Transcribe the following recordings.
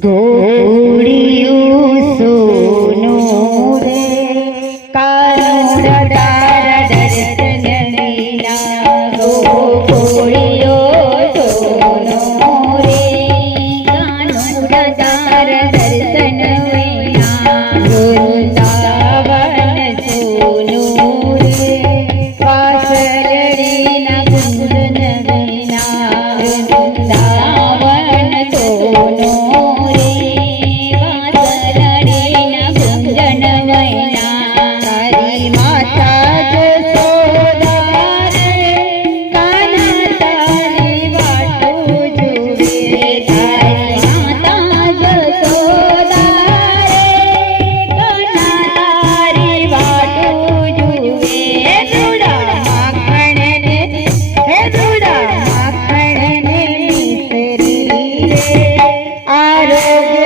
Go.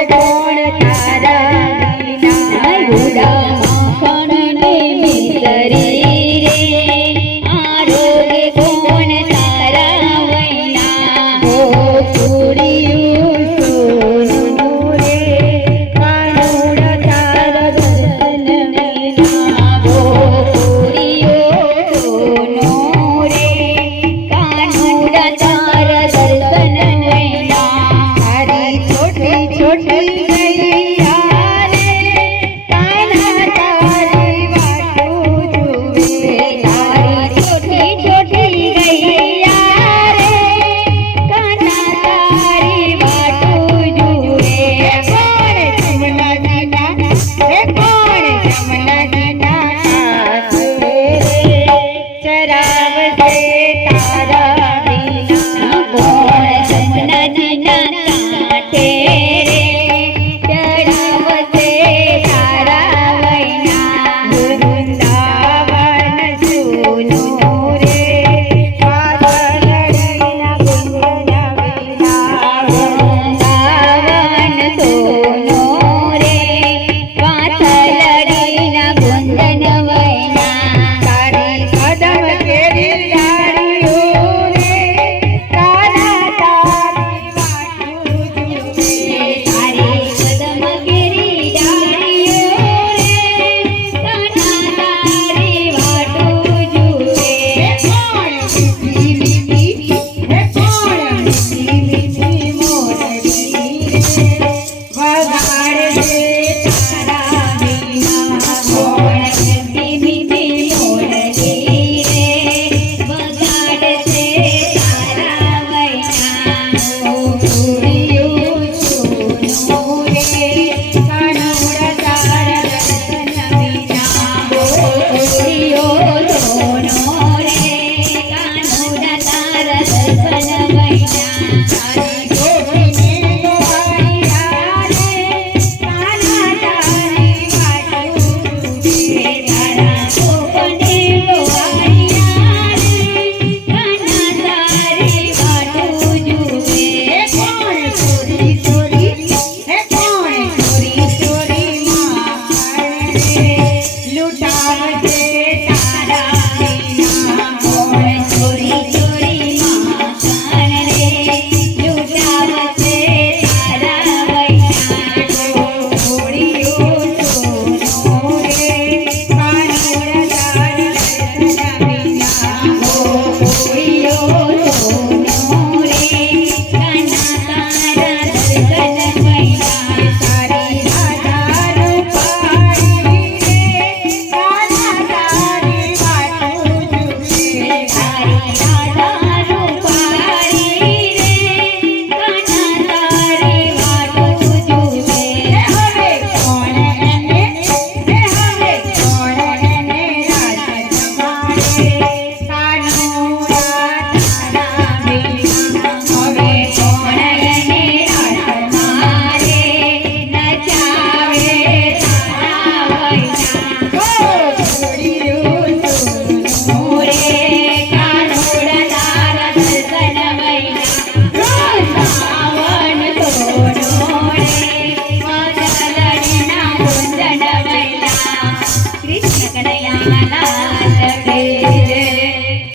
Bye. Yeah.